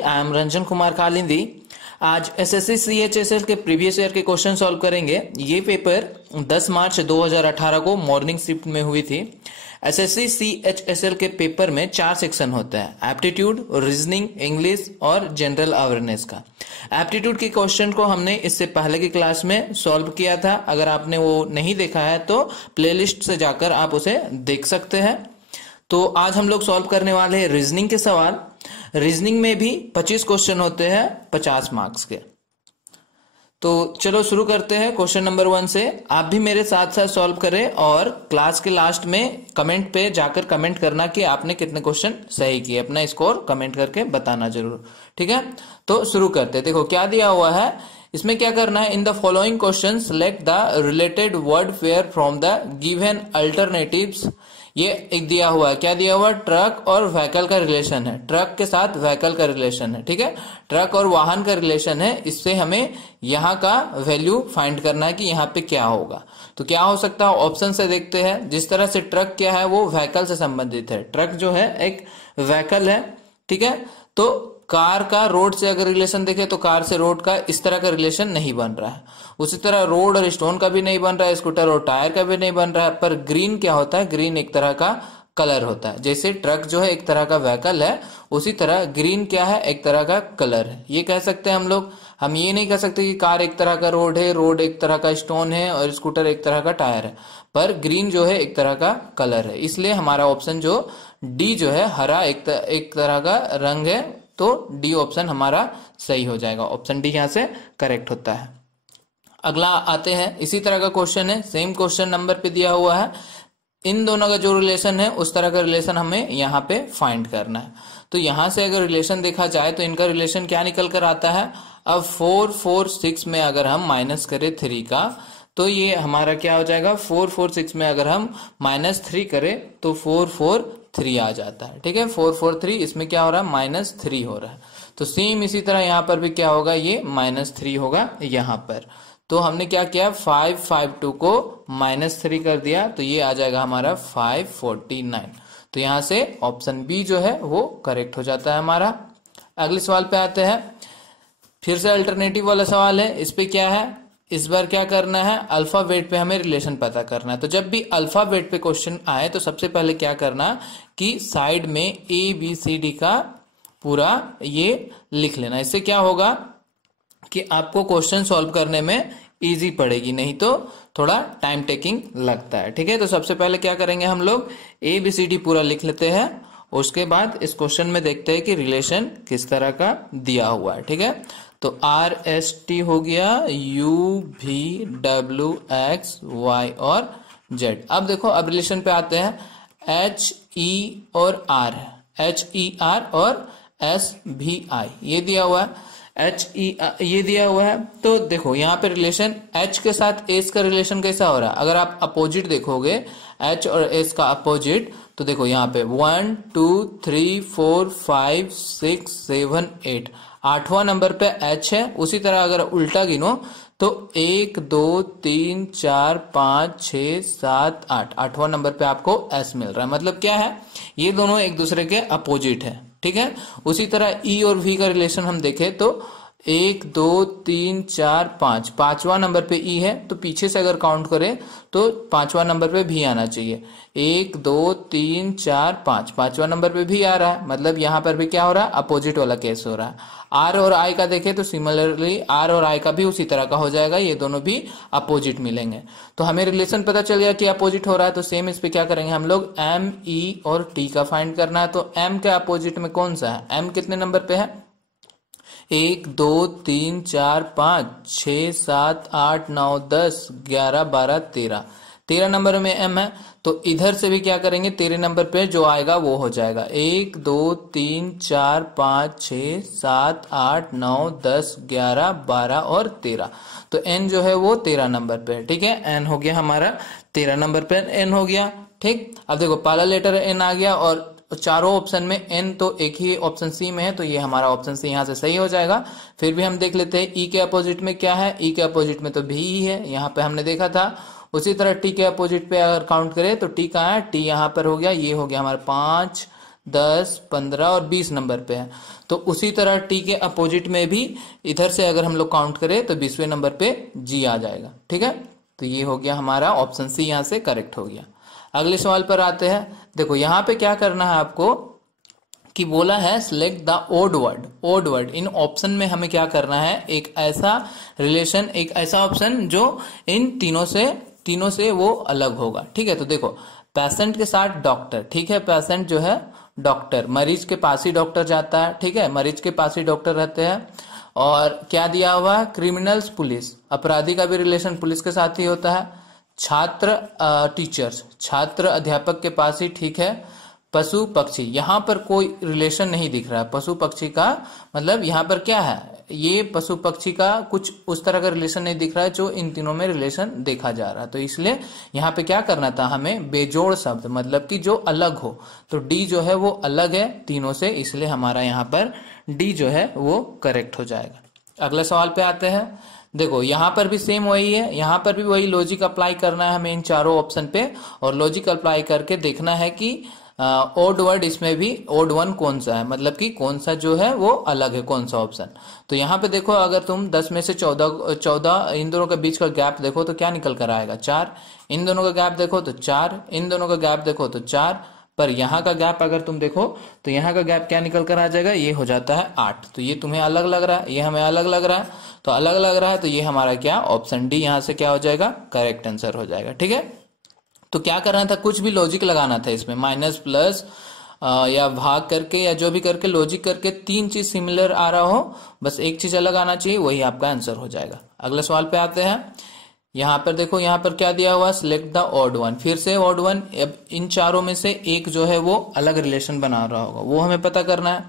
I am Ranjan Kumar Kalindi. आज SSC CHSL के previous year के क्वेश्चन सॉल्व करेंगे। ये पेपर 10 मार्च 2018 को मॉर्निंग शिफ्ट में हुई थी। एसएससी सीएचएसएल के पेपर में 4 सेक्शन होता है, एप्टीट्यूड, रीजनिंग, इंग्लिश और जनरल अवेयरनेस का। एप्टीट्यूड के क्वेश्चन को हमने इससे पहले की क्लास में सॉल्व किया था। अगर आपने वो नहीं देखा है तो प्लेलिस्ट से जाकर आप उसे देख सकते हैं। तो आज हम लोग सॉल्व करने वाले हैं रीजनिंग के सवाल। रीजनिंग में भी 25 क्वेश्चन होते हैं 50 मार्क्स के। तो चलो शुरू करते हैं क्वेश्चन नंबर 1 से। आप भी मेरे साथ साथ सॉल्व करें और क्लास के लास्ट में कमेंट पे जाकर कमेंट करना कि आपने कितने क्वेश्चन सही किए। अपना स्कोर कमेंट करके बताना जरूर, ठीक है। तो शुरू करते हैं। देखो क्या दिया हुआ है, इसमें क्या करना है। In the following question select the related word pair from the given alternatives. ये एक दिया हुआ है, क्या दिया हुआ है, ट्रक और व्हीकल का रिलेशन है, ट्रक के साथ व्हीकल का रिलेशन है, ठीक है। ट्रक और वाहन का रिलेशन है, इससे हमें यहाँ का वैल्यू फाइंड करना है कि यहाँ पे क्या होगा। तो क्या हो सकता है, ऑप्शन से देखते हैं। जिस तरह से ट्रक क्या है, वो व्हीकल से संबंधित है। ट्रक जो है एक व्हीकल है, ठीक है। तो कार का रोड से अगर रिलेशन देखे तो कार से रोड का इस तरह का रिलेशन नहीं बन रहा है। उसी तरह रोड और स्टोन का भी नहीं बन रहा है, स्कूटर और टायर का भी नहीं बन रहा है। पर ग्रीन क्या होता है, ग्रीन एक तरह का कलर होता है। जैसे ट्रक जो है एक तरह का व्हीकल है, उसी तरह ग्रीन क्या है, एक तरह का कलर है। ये कह सकते हैं हम लोग। हम ये नहीं कह सकते कि कार एक तरह का रोड है, रोड एक तरह का स्टोन है और स्कूटर एक तरह का टायर है। पर ग्रीन जो है एक तरह का कलर है, इसलिए हमारा ऑप्शन जो डी जो है, हरा एक तरह का रंग है, तो डी ऑप्शन हमारा सही हो जाएगा। ऑप्शन डी यहाँ से करेक्ट होता है। अगला आते हैं, इसी तरह का क्वेश्चन है, सेम क्वेश्चन नंबर पे दिया हुआ है। इन दोनों का जो रिलेशन है उस तरह का रिलेशन हमें यहाँ पे फाइंड करना है। तो यहां से अगर रिलेशन देखा जाए तो इनका रिलेशन क्या निकल कर आता है। अब 4 4 6 में अगर हम माइनस करें 3 का, तो ये हमारा क्या हो जाएगा, 4 4 6 में अगर हम -3 करें तो 4 4 3 आ जाता है, ठीक है। 4 4 3, इसमें क्या हो रहा है, -3 हो रहा है। तो सेम इसी तरह यहाँ पर भी क्या होगा, ये -3 होगा यहाँ पर। तो हमने क्या किया, 5 5 2 को -3 कर दिया, तो ये आ जाएगा हमारा 549। तो यहां से ऑप्शन बी जो है वो करेक्ट हो जाता है हमारा। अगले सवाल पे आते हैं, फिर से अल्टरनेटिव वाला सवाल है। इस पे क्या है, इस बार क्या करना है, अल्फाबेट पे हमें रिलेशन पता करना है। तो जब भी अल्फाबेट पे क्वेश्चन आए तो सबसे पहले क्या करना कि साइड में ABCD का पूरा ये लिख लेना। इससे क्या होगा कि आपको क्वेश्चन सॉल्व करने में इजी पड़ेगी, नहीं तो थोड़ा टाइम टेकिंग लगता है, ठीक है। तो सबसे पहले क्या करेंगे, हम लोग ABCD पूरा लिख लेते हैं। उसके बाद इस क्वेश्चन में देखते हैं कि रिलेशन किस तरह का दिया हुआ है, ठीक है। तो RST हो गया, UVWXY और Z। अब देखो, अब रिलेशन पे आते हैं, HE और R, HER और SVI ये दिया हुआ है। ये दिया हुआ है। तो देखो यहाँ पे रिलेशन H के साथ S का रिलेशन कैसा हो रहा है। अगर आप अपोजिट देखोगे H और S का अपोजिट, तो देखो यहाँ पे 1 2 3 4 5 6 7 8, 8वां नंबर पे H है। उसी तरह अगर उल्टा गिनो तो 1 2 3 4 5 6 7 8, 8वां नंबर पे आपको S मिल रहा है। मतलब क्या है, ये दोनों एक दूसरे के अपोजिट है, ठीक है। उसी तरह E और V का रिलेशन हम देखें तो 1 2 3 4 5, 5वां नंबर पे E है, तो पीछे से अगर काउंट करें तो 5वां नंबर पे भी आना चाहिए। 1 2 3 4 5, 5वां नंबर पे भी आ रहा है। मतलब यहाँ पर भी क्या हो रहा है, अपोजिट वाला केस हो रहा है। R और I का देखें तो सिमिलरली R और I का भी उसी तरह का हो जाएगा, ये दोनों भी अपोजिट मिलेंगे। तो हमें रिलेशन पता चल गया कि अपोजिट हो रहा है। तो सेम इस पे क्या करेंगे हम लोग, M E और T का फाइंड करना है। तो M के अपोजिट में कौन सा है, M कितने नंबर पे है, 1 2 3 4 5 6 7 8 9 10 11 12 13, 13 नंबर में M है। तो इधर से भी क्या करेंगे, 13 नंबर पे जो आएगा वो हो जाएगा 1 2 3 4 5 6 7 8 9 10 11 12 और 13। तो N जो है वो 13 नंबर पे है, ठीक है। N हो गया हमारा 13 नंबर पे N हो गया, ठीक। अब देखो पहला लेटर N आ गया और चारों ऑप्शन में N तो एक ही ऑप्शन सी में है, तो ये हमारा ऑप्शन सी यहाँ से सही हो जाएगा। फिर भी हम देख लेते हैं E के अपोजिट में क्या है। E के अपोजिट में तो भी ही है, यहाँ पे हमने देखा था। उसी तरह T के अपोजिट पे अगर काउंट करें तो T कहाँ है, T यहाँ पर हो गया, ये हो गया हमारा 5 10, 15 और 20 नंबर पे है। तो उसी तरह टी के अपोजिट में भी इधर से अगर हम लोग काउंट करें तो 20वें नंबर पे जी आ जाएगा। ठीक है, तो ये हो गया हमारा ऑप्शन सी, यहां से करेक्ट हो गया। अगले सवाल पर आते हैं। देखो यहाँ पे क्या करना है आपको कि बोला है select the odd word. Odd word इन ऑप्शन में हमें क्या करना है, एक ऐसा रिलेशन, एक ऐसा ऑप्शन जो इन तीनों से वो अलग होगा। ठीक है, तो देखो पेशेंट के साथ डॉक्टर, ठीक है, पेशेंट जो है डॉक्टर, मरीज के पास ही डॉक्टर जाता है। ठीक है, मरीज के पास ही डॉक्टर रहते हैं। और क्या दिया हुआ है, क्रिमिनल्स पुलिस, अपराधी का भी रिलेशन पुलिस के साथ ही होता है। छात्र टीचर्स, छात्र अध्यापक के पास ही। ठीक है, पशु पक्षी, यहां पर कोई रिलेशन नहीं दिख रहा है पशु पक्षी का, मतलब यहां पर क्या है, ये पशु पक्षी का कुछ उस तरह का रिलेशन नहीं दिख रहा है जो इन तीनों में रिलेशन देखा जा रहा है। तो इसलिए यहां पे क्या करना था हमें, बेजोड़ शब्द, मतलब कि जो अलग हो। तो डी जो है वो अलग है तीनों से, इसलिए हमारा यहाँ पर डी जो है वो करेक्ट हो जाएगा। अगले सवाल पे आते हैं। देखो यहाँ पर भी सेम वही है, यहाँ पर भी वही लॉजिक अप्लाई करना है हमें इन चारों ऑप्शन पे, और लॉजिक अप्लाई करके देखना है कि ओड वर्ड इसमें भी ओड वन कौन सा है, मतलब कि कौन सा जो है वो अलग है, कौन सा ऑप्शन। तो यहाँ पे देखो अगर तुम 10 में से 14 इन दोनों के बीच का गैप देखो तो क्या निकल कर आएगा, 4। इन दोनों का गैप देखो तो 4, इन दोनों का गैप देखो तो 4, पर यहाँ का गैप अगर तुम देखो तो यहाँ का गैप क्या निकल कर आ जाएगा, ये हो जाता है 8। तो ये तुम्हें अलग लग रहा है, ये हमें अलग लग रहा है, तो अलग लग रहा है, तो ये हमारा क्या ऑप्शन डी यहाँ से क्या हो जाएगा, करेक्ट आंसर हो जाएगा। ठीक है, तो क्या करना था, कुछ भी लॉजिक लगाना था इसमें, माइनस प्लस या भाग करके या जो भी करके लॉजिक करके 3 चीज सिमिलर आ रहा हो, बस एक चीज अलग आना चाहिए, वही आपका आंसर हो जाएगा। अगले सवाल पे आते हैं। यहाँ पर देखो, यहाँ पर क्या दिया हुआ, सिलेक्ट द ऑड वन। फिर से ऑड वन, अब इन चारों में से एक जो है वो अलग रिलेशन बना रहा होगा, वो हमें पता करना है।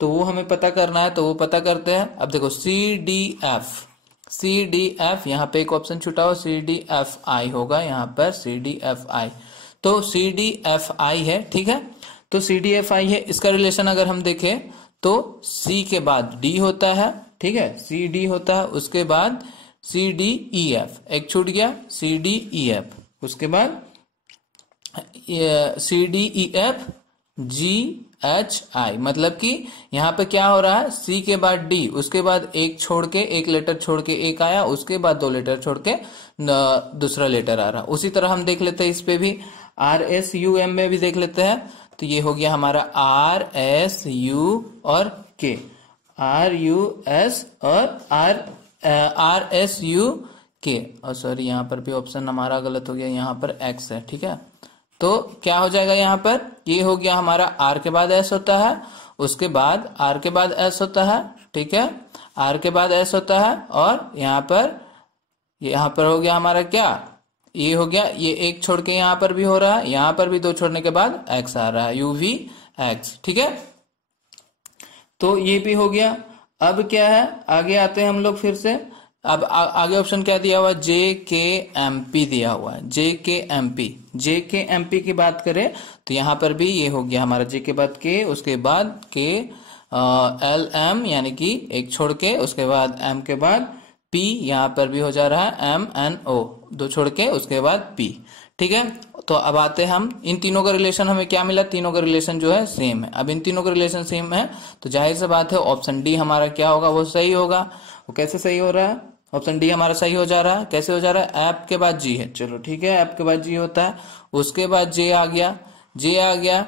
तो वो हमें पता करना है, तो वो पता करते हैं। अब देखो सी डी एफ, यहाँ पे एक ऑप्शन छूटा हो, सी डी एफ आई होगा यहाँ पर, सी डी एफ आई। तो सी डी एफ आई है, ठीक है, तो सी डी एफ आई है। इसका रिलेशन अगर हम देखें तो सी के बाद डी होता है, ठीक है, सी डी होता है, उसके बाद सी डी ई एफ, एक छूट गया, सी डी ई एफ, उसके बाद C D E F G H I, मतलब कि यहाँ पे क्या हो रहा है, सी के बाद डी, उसके बाद एक छोड़ के, एक लेटर छोड़ के एक आया, उसके बाद 2 लेटर छोड़ के दूसरा लेटर आ रहा। उसी तरह हम देख लेते हैं इस पे भी, आर एस यू एम में भी देख लेते हैं। तो ये हो गया हमारा आर एस यू और के, आर यू एस और आर एस यू के, और सॉरी यहाँ पर भी ऑप्शन हमारा गलत हो गया, यहाँ पर एक्स है। ठीक है, तो क्या हो जाएगा यहाँ पर, ये हो गया हमारा आर के बाद एस होता है, उसके बाद आर के बाद एस होता है, ठीक है, आर के बाद एस होता है, और यहाँ पर हो गया हमारा क्या, ये हो गया, ये एक छोड़ के यहाँ पर भी हो रहा है, यहाँ पर भी 2 छोड़ने के बाद एक्स आ रहा है, यूवी एक्स। ठीक है, तो ये भी हो गया। अब क्या है, आगे आते हैं हम लोग फिर से। अब आगे ऑप्शन क्या दिया हुआ है, जे के एम पी दिया हुआ है, जे के एम पी। जे के एम पी की बात करें तो यहाँ पर भी ये हो गया हमारा, जे के बाद के, उसके बाद के एल एम, यानी कि एक छोड़ के, उसके बाद एम के बाद पी, यहाँ पर भी हो जा रहा है एम एन ओ, 2 छोड़ के उसके बाद पी। ठीक है, तो अब आते हैं हम, इन तीनों का रिलेशन हमें क्या मिला, तीनों का रिलेशन जो है सेम है। अब इन तीनों का रिलेशन सेम है तो जाहिर सी बात है ऑप्शन डी हमारा क्या होगा, वो सही होगा। वो कैसे सही हो रहा है, ऑप्शन डी हमारा सही हो जा रहा है, कैसे हो जा रहा है, ऐप के बाद जी है, चलो ठीक है, ऐप के बाद जी होता है, उसके बाद जे आ गया,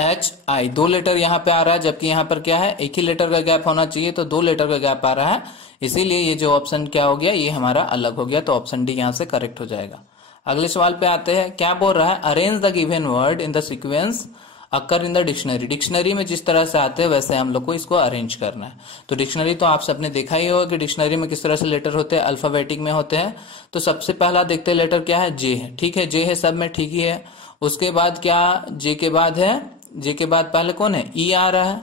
एच आई, 2 लेटर यहाँ पे आ रहा है, जबकि यहाँ पर क्या है, एक ही लेटर का गैप होना चाहिए, तो 2 लेटर का गैप आ रहा है, इसीलिए ये जो ऑप्शन क्या हो गया, ये हमारा अलग हो गया, तो ऑप्शन डी यहाँ से करेक्ट हो जाएगा। अगले सवाल पे आते हैं। क्या बोल रहा है, arrange the given word in the sequence occur in the dictionary. Dictionary में जिस तरह से आते हैं वैसे हम लोग को इसको अरेंज करना है। तो डिक्शनरी तो आप सबने देखा ही होगा कि डिक्शनरी में किस तरह से लेटर होते हैं, अल्फाबेटिक में होते हैं। तो सबसे पहला देखते हैं लेटर क्या है, जे है, ठीक है, जे है, सब में ठीक ही है। उसके बाद क्या, जे के बाद है, जे के बाद पहले कौन है, ई आ रहा है,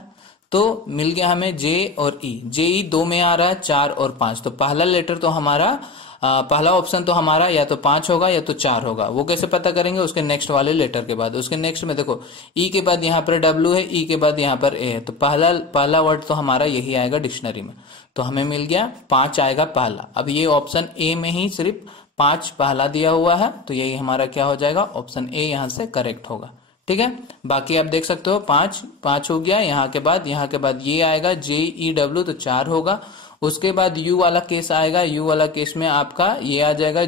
तो मिल गया हमें जे और ई। जे ई 2 में आ रहा है, 4 और 5, तो पहला लेटर तो हमारा पहला ऑप्शन तो हमारा या तो 5 होगा या तो 4 होगा। वो कैसे पता करेंगे, उसके नेक्स्ट वाले लेटर के बाद। उसके नेक्स्ट में देखो ई के बाद यहाँ पर डब्ल्यू है, ई के बाद यहाँ पर ए है, तो पहला वर्ड तो हमारा यही आएगा डिक्शनरी में, तो हमें मिल गया 5 आएगा पहला। अब ये ऑप्शन ए में ही सिर्फ 5 पहला दिया हुआ है, तो यही हमारा क्या हो जाएगा, ऑप्शन ए यहाँ से करेक्ट होगा। ठीक है। बाकी आप देख सकते हो 5 5 हो गया। यहाँ के बाद ये आएगा JEW, तो 4 होगा। उसके बाद यू वाला केस आएगा, यू वाला केस में आपका ये आ जाएगा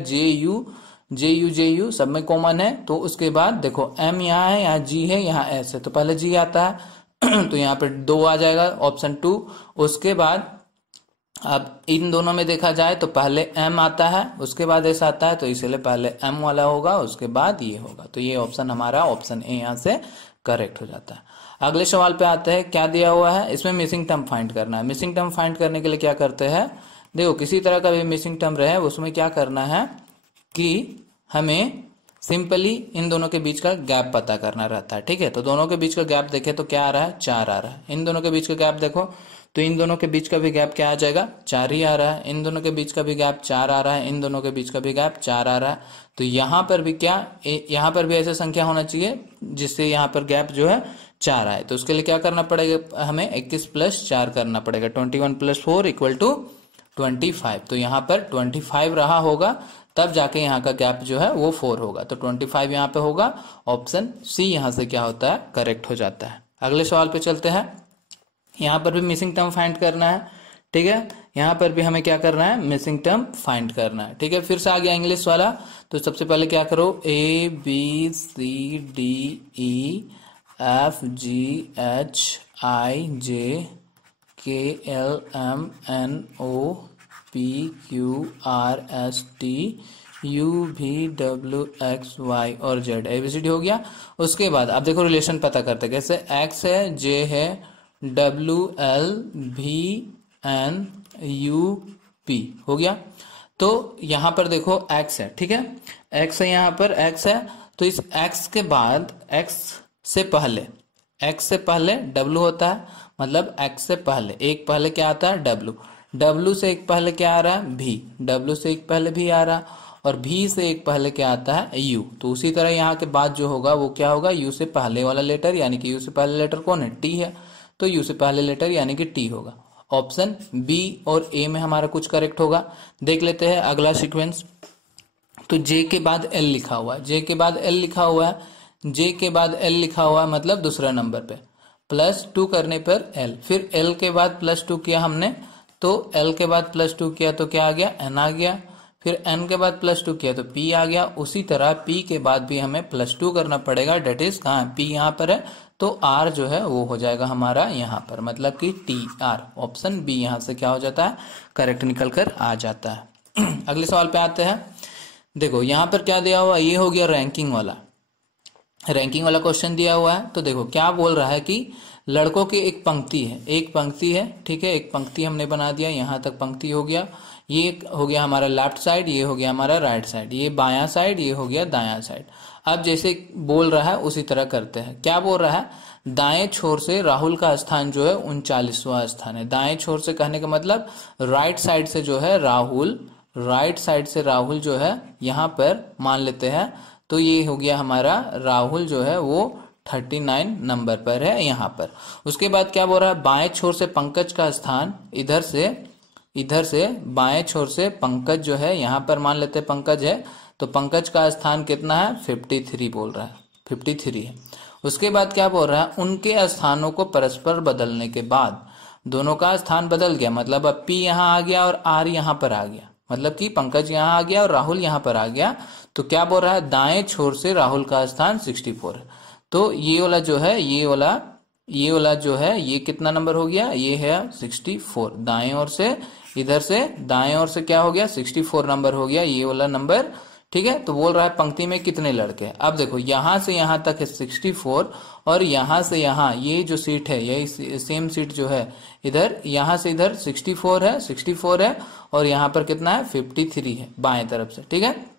JU सब में कॉमन है। तो उसके बाद देखो M यहाँ है, यहाँ G है, यहाँ S है, तो पहले G आता है तो यहाँ पे 2 आ जाएगा, ऑप्शन 2। उसके बाद अब इन दोनों में देखा जाए तो पहले M आता है, उसके बाद S आता है, तो इसलिए पहले M वाला होगा, उसके बाद ये होगा। तो ये ऑप्शन हमारा ऑप्शन ए यहाँ से करेक्ट हो जाता है। अगले सवाल पे आते हैं, क्या दिया हुआ है इसमें, मिसिंग टर्म फाइंड करना है। मिसिंग टर्म फाइंड करने के लिए क्या करते हैं, देखो किसी तरह का भी मिसिंग टर्म रहे उसमें क्या करना है कि हमें सिंपली इन दोनों के बीच का गैप पता करना रहता है। ठीक है, तो दोनों के बीच का गैप देखे तो क्या आ रहा है, 4 आ रहा है। इन दोनों के बीच का गैप देखो तो इन दोनों के बीच का भी गैप क्या आ जाएगा, 4 ही आ रहा है। इन दोनों के बीच का भी गैप 4 आ रहा है, इन दोनों के बीच का भी गैप 4 आ रहा है। तो यहाँ पर भी क्या, यहाँ पर भी ऐसा संख्या होना चाहिए जिससे यहाँ पर गैप जो है 4 आए। तो उसके लिए क्या करना पड़ेगा, हमें 21 + 4 करना पड़ेगा। 21 + 4 = 25। तो यहाँ पर 25 रहा होगा, तब जाके यहाँ का गैप जो है वो 4 होगा। तो 25 यहाँ पे होगा, ऑप्शन सी यहाँ से क्या होता है, करेक्ट हो जाता है। अगले सवाल पे चलते हैं। यहाँ पर भी मिसिंग टर्म फाइंड करना है। ठीक है, यहाँ पर भी हमें क्या करना है, मिसिंग टर्म फाइंड करना है। ठीक है, फिर से आ गया इंग्लिश वाला। तो सबसे पहले क्या करो, ABCDEFGHIJKLMNOPQRSTUVWXY और Z, ABCD हो गया। उसके बाद अब देखो रिलेशन पता करते कैसे, X है, J है, WLVNUP हो गया। तो यहां पर देखो X है, ठीक है, X है, यहां पर X है। तो इस X के बाद X से पहले W होता है, मतलब X से पहले एक पहले क्या आता है, W से एक पहले क्या आ रहा है, V, W से एक पहले भी आ रहा है, और V से एक पहले क्या आता है, U। तो उसी तरह यहाँ के बाद जो होगा वो क्या होगा, U से पहले वाला लेटर, यानी कि U से पहले लेटर कौन है, T है, तो U से पहले लेटर यानी कि T होगा। ऑप्शन बी और ए में हमारा कुछ करेक्ट होगा। देख लेते हैं अगला सीक्वेंस। तो J के बाद L लिखा हुआ है, J के बाद L लिखा हुआ है, J के बाद L लिखा हुआ है, मतलब दूसरा नंबर पे +2 करने पर L, फिर L के बाद +2 किया हमने, तो L के बाद +2 किया तो क्या आ गया, N आ गया, फिर N के बाद +2 किया तो P आ गया। उसी तरह P के बाद भी हमें +2 करना पड़ेगा, डेट इज कहाँ, P यहाँ पर है, तो R जो है वो हो जाएगा हमारा यहाँ पर, मतलब कि TR। ऑप्शन बी यहाँ से क्या हो जाता है, करेक्ट निकल कर आ जाता है। अगले सवाल पे आते हैं। देखो यहाँ पर क्या दिया हुआ, ये हो गया रैंकिंग वाला क्वेश्चन दिया हुआ है। तो देखो क्या बोल रहा है कि लड़कों की एक पंक्ति है, ठीक है, एक पंक्ति हमने बना दिया, यहाँ तक पंक्ति हो गया, ये हो गया हमारा लेफ्ट साइड, ये हो गया हमारा राइट साइड, ये बायां साइड, ये हो गया दायां साइड। अब जैसे बोल रहा है उसी तरह करते हैं। क्या बोल रहा है, दाएं छोर से राहुल का स्थान जो है 39वां स्थान है। दाएं छोर से कहने का मतलब राइट साइड से जो है राहुल जो है यहाँ पर मान लेते हैं, तो ये हो गया हमारा राहुल जो है वो 39 नंबर पर है यहाँ पर। उसके बाद क्या बोल रहा है, बाएं छोर से पंकज का स्थान, इधर से बाएं छोर से पंकज जो है यहाँ पर मान लेते हैं पंकज है, तो पंकज का स्थान कितना है, 53 बोल रहा है, 53 है। उसके बाद क्या बोल रहा है, उनके स्थानों को परस्पर बदलने के बाद दोनों का स्थान बदल गया, मतलब अब P यहाँ आ गया और R यहाँ पर आ गया, मतलब कि पंकज यहाँ आ गया और राहुल यहाँ पर आ गया। तो क्या बोल रहा है, दाएं छोर से राहुल का स्थान 64 है। तो ये वाला जो है, ये वाला जो है, ये कितना नंबर हो गया, ये है 64। दाएं ओर से, इधर से दाएं ओर से क्या हो गया, 64 नंबर हो गया ये वाला नंबर। ठीक है, तो बोल रहा है पंक्ति में कितने लड़के। अब देखो यहां से यहां तक है 64, और यहां से यहां ये जो सीट है, यही सेम सीट जो है इधर, यहां से इधर 64 है, और यहां पर कितना है, 53 है बाएं तरफ से। ठीक है,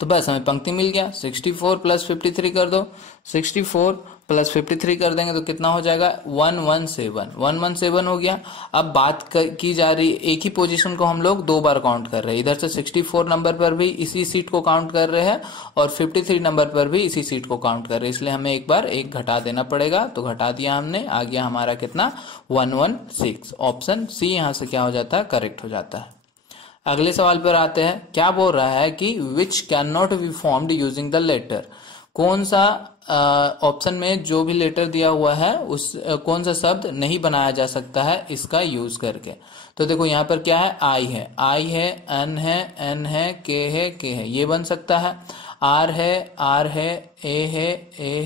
तो बस हमें पंक्ति मिल गया। 64 + 53 कर दो, 64 + 53 कर देंगे तो कितना हो जाएगा, 117 हो गया। अब बात की जा रही, एक ही पोजीशन को हम लोग 2 बार काउंट कर रहे हैं। इधर से 64 नंबर पर भी इसी सीट को काउंट कर रहे हैं, और 53 नंबर पर भी इसी सीट को काउंट कर रहे हैं, इसलिए हमें एक बार एक घटा देना पड़ेगा। तो घटा दिया हमने, आ गया हमारा कितना, 116। ऑप्शन सी यहाँ से क्या हो जाता है, करेक्ट हो जाता है। अगले सवाल पर आते हैं। क्या बोल रहा है कि which can not be formed using the letter, कौन सा ऑप्शन में जो भी लेटर दिया हुआ है उस कौन सा शब्द नहीं बनाया जा सकता है इसका यूज करके। तो देखो यहाँ पर क्या है, आई है, एन है, के है, ये बन सकता है। आर है, ए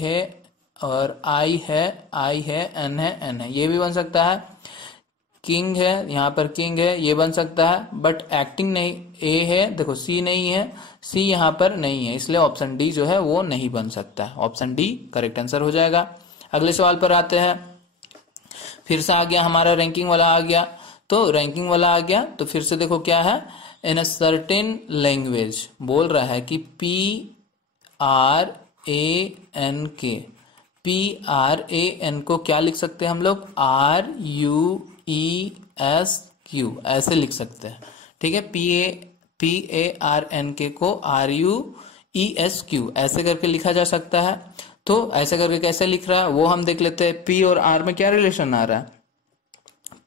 है, और आई है, एन है, ये भी बन सकता है। किंग है, यहाँ पर किंग है, ये बन सकता है, बट एक्टिंग नहीं। ए है, देखो सी नहीं है, सी यहाँ पर नहीं है, इसलिए ऑप्शन डी जो है वो नहीं बन सकता है। ऑप्शन डी करेक्ट आंसर हो जाएगा। अगले सवाल पर आते हैं। फिर से आ गया हमारा रैंकिंग वाला आ गया, तो रैंकिंग वाला आ गया तो फिर से देखो क्या है, इन अ सर्टेन लैंग्वेज बोल रहा है कि PRAN को क्या लिख सकते हैं हम लोग, RUESQ ऐसे लिख सकते हैं। ठीक है, PARN को RUESQ ऐसे करके लिखा जा सकता है। तो ऐसे करके कैसे लिख रहा है वो हम देख लेते हैं। P और R में क्या रिलेशन आ रहा है,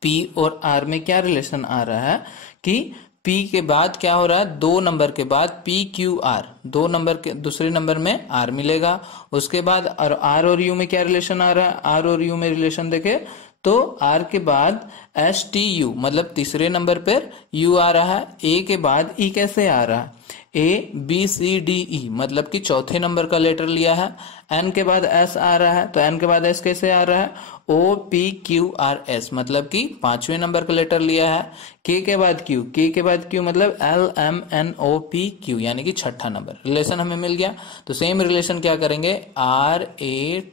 P और R में क्या रिलेशन आ रहा है कि P के बाद क्या हो रहा है, 2 नंबर के बाद PQR, 2 नंबर के दूसरे नंबर में R मिलेगा। उसके बाद और R और U में क्या रिलेशन आ रहा है, R और U में रिलेशन देखे तो R के बाद STU मतलब तीसरे नंबर पर U आ रहा है। A के बाद E कैसे आ रहा है, ABCDE मतलब कि चौथे नंबर का लेटर लिया है। N के बाद S आ रहा है, तो N के बाद S कैसे आ रहा है, OPQRS मतलब कि 5वें नंबर का लेटर लिया है। K के बाद Q मतलब LMNOPQ यानी कि 6ठा नंबर। रिलेशन हमें मिल गया। तो सेम रिलेशन क्या करेंगे, RATES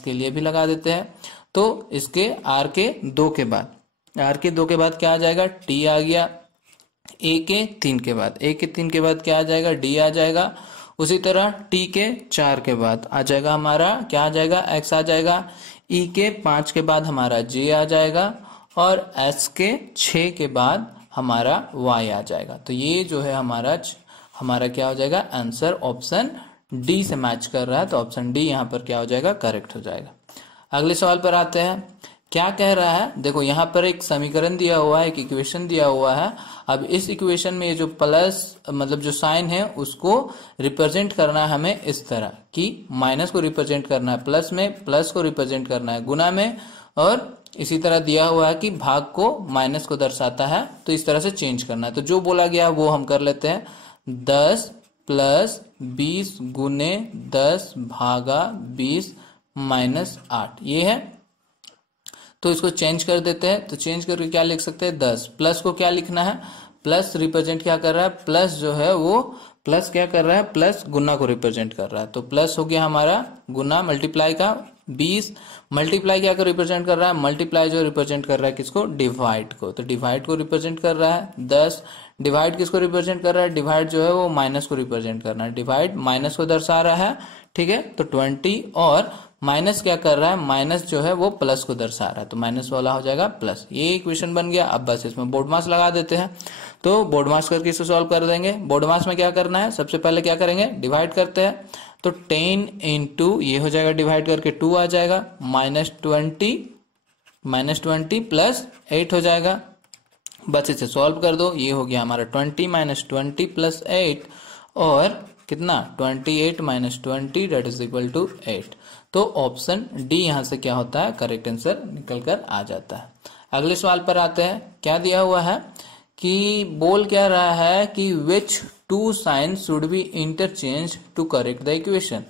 के लिए भी लगा देते हैं। तो इसके R के 2 के बाद क्या आ जाएगा, T आ गया। A के 3 के बाद क्या आ जाएगा, D आ जाएगा। उसी तरह T के 4 के बाद आ जाएगा हमारा क्या आ जाएगा, X आ जाएगा। E के 5 के बाद हमारा J आ जाएगा, और S के 6 के बाद हमारा Y आ जाएगा। तो ये जो है हमारा क्या हो जाएगा, आंसर ऑप्शन डी से मैच कर रहा है। तो ऑप्शन डी यहाँ पर क्या हो जाएगा, करेक्ट हो जाएगा। अगले सवाल पर आते हैं। क्या कह रहा है, देखो यहाँ पर एक समीकरण दिया हुआ है, एक इक्वेशन दिया हुआ है। अब इस इक्वेशन में ये जो प्लस मतलब जो साइन है उसको रिप्रेजेंट करना है हमें इस तरह कि माइनस को रिप्रेजेंट करना है प्लस में, प्लस को रिप्रेजेंट करना है गुना में, और इसी तरह दिया हुआ है कि भाग को माइनस को दर्शाता है, तो इस तरह से चेंज करना है। तो जो बोला गया वो हम कर लेते हैं, 10 + 20 गुने 10 भागा 20 माइनस 8 ये है। तो इसको चेंज कर देते हैं। तो चेंज करके क्या लिख सकते हैं, 10। प्लस को क्या लिखना है, प्लस रिप्रेजेंट क्या कर रहा है, प्लस जो है वो प्लस क्या कर रहा है, प्लस गुना को रिप्रेजेंट कर रहा है। तो प्लस हो गया हमारा गुना मल्टीप्लाई का 20, मल्टीप्लाई क्या को रिप्रेजेंट कर रहा है, मल्टीप्लाई जो रिप्रेजेंट कर रहा है किसको, डिवाइड को। तो डिवाइड को रिप्रेजेंट कर रहा है 10, डिवाइड किसको रिप्रेजेंट कर रहा है, डिवाइड जो है वो माइनस को रिप्रेजेंट करना है, डिवाइड माइनस को दर्शा रहा है। ठीक है, तो 20 और माइनस क्या कर रहा है, माइनस जो है वो प्लस को दर्शा रहा है, तो माइनस वाला हो जाएगा प्लस। ये इक्वेशन बन गया। अब बस इसमें बोर्ड मास लगा देते हैं। तो बोर्ड मास करके इसे सॉल्व कर देंगे। बोर्ड मास में क्या करना है, सबसे पहले क्या करेंगे, डिवाइड करते हैं। तो 10 × ये हो जाएगा डिवाइड करके 2 आ जाएगा, -20 + 8 हो जाएगा। बस इसे सॉल्व कर दो। ये हो गया हमारा 20 - 20 + 8 और कितना, 28 - 20 = 8। तो ऑप्शन डी यहां से क्या होता है, करेक्ट आंसर निकल कर आ जाता है। अगले सवाल पर आते हैं। क्या दिया हुआ है कि बोल क्या रहा है कि which 2 sign should be interchange to correct the equation.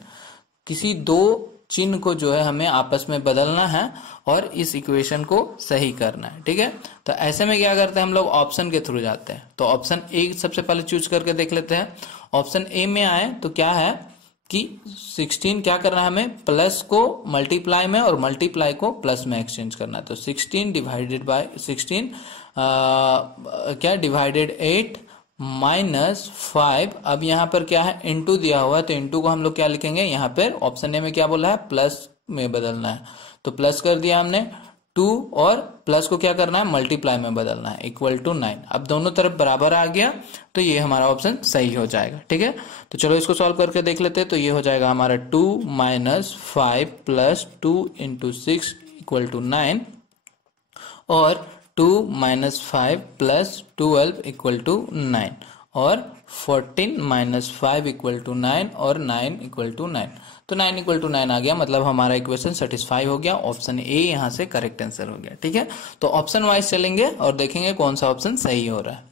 किसी 2 चिन्ह को जो है हमें आपस में बदलना है और इस इक्वेशन को सही करना है। ठीक है, तो ऐसे में क्या करते हैं हम लोग, ऑप्शन के थ्रू जाते हैं। तो ऑप्शन ए सबसे पहले चूज करके देख लेते हैं। ऑप्शन ए में आए तो क्या है कि 16 क्या करना है हमें, प्लस को मल्टीप्लाई में और मल्टीप्लाई को प्लस में एक्सचेंज करना है। तो 16 डिवाइडेड बाय 16 क्या डिवाइडेड 8 -5। अब यहाँ पर क्या है, इनटू दिया हुआ है, तो इनटू को हम लोग क्या लिखेंगे, यहाँ पर ऑप्शन ए में क्या बोला है, प्लस में बदलना है। तो प्लस कर दिया हमने 2 और प्लस को क्या करना है, मल्टीप्लाई में बदलना है, =9। अब दोनों तरफ बराबर आ गया तो ये हमारा ऑप्शन सही हो जाएगा। ठीक है, तो चलो इसको सॉल्व करके देख लेते हैं। तो ये हो जाएगा हमारा 2 - 5 + 2 × 6 = 9 और 2 - 5 + 12 = 9। और 14 माइनस 5 इक्वल टू 9 और 9 इक्वल टू 9। तो 9 इक्वल टू 9 आ गया, मतलब हमारा इक्वेशन सेटिस्फाई हो गया। ऑप्शन ए यहाँ से करेक्ट आंसर हो गया। ठीक है, तो ऑप्शन वाइज चलेंगे और देखेंगे कौन सा ऑप्शन सही हो रहा है।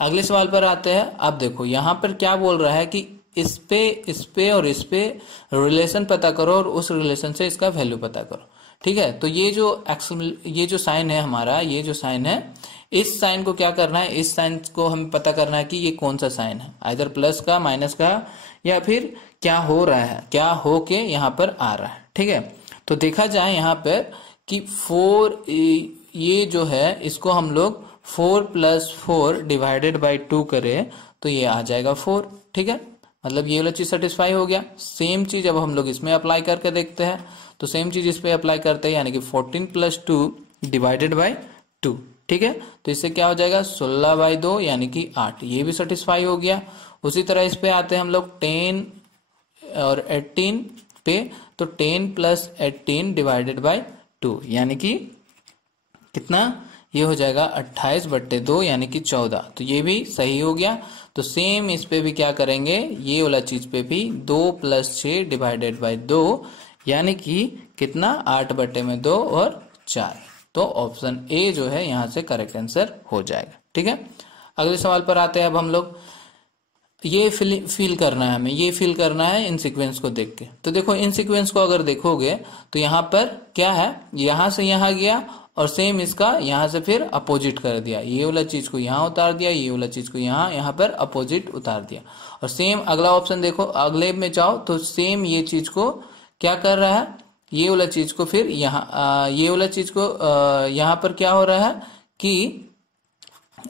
अगले सवाल पर आते हैं। अब देखो यहाँ पर क्या बोल रहा है कि इस पे और इस पे रिलेशन पता करो और उस रिलेशन से इसका वैल्यू पता करो। ठीक है, तो ये जो साइन है हमारा, ये जो साइन है, इस साइन को क्या करना है, इस साइन को हमें पता करना है कि ये कौन सा साइन है, आइदर प्लस का, माइनस का, या फिर क्या हो रहा है, क्या हो के यहाँ पर आ रहा है। ठीक है, तो देखा जाए यहाँ पर कि 4 ये जो है इसको हम लोग 4 + 4 डिवाइडेड बाई 2 करें तो ये आ जाएगा 4। ठीक है, मतलब ये वाला चीज सेटिस्फाई हो गया। सेम चीज अब हम लोग इसमें अप्लाई करके देखते हैं, तो सेम चीज इस पे अप्लाई करते हैं, यानी कि 14 + 2 डिवाइडेड बाई 2। ठीक है, तो इससे क्या हो जाएगा 16/2 यानी कि 8, ये भी सेटिस्फाई हो गया। उसी तरह इस पे आते हैं हम लोग 10 और 18 पे, तो 10 + 18 डिवाइडेड बाई 2 यानी कि कितना, ये हो जाएगा 28/2 यानी कि 14, तो ये भी सही हो गया। तो सेम इस पे भी क्या करेंगे, ये वाला चीज पे भी 2 + 6 डिवाइडेड बाई 2 यानी कि कितना, 8/2 और 4। तो ऑप्शन ए जो है यहाँ से करेक्ट आंसर हो जाएगा। ठीक है, अगले सवाल पर आते हैं। अब हम लोग ये फील करना है, हमें ये फील करना है इन सीक्वेंस को देख के। तो देखो इन सीक्वेंस को अगर देखोगे तो यहाँ पर क्या है, यहाँ से यहाँ गया और सेम इसका यहाँ से फिर अपोजिट कर दिया, ये वाला चीज को यहाँ उतार दिया, ये वाला चीज को यहाँ पर अपोजिट उतार दिया। और सेम अगला ऑप्शन देखो, अगले में जाओ तो सेम ये चीज को क्या कर रहा है, ये वाला चीज को फिर यहाँ, ये वाला चीज को यहाँ पर क्या हो रहा है कि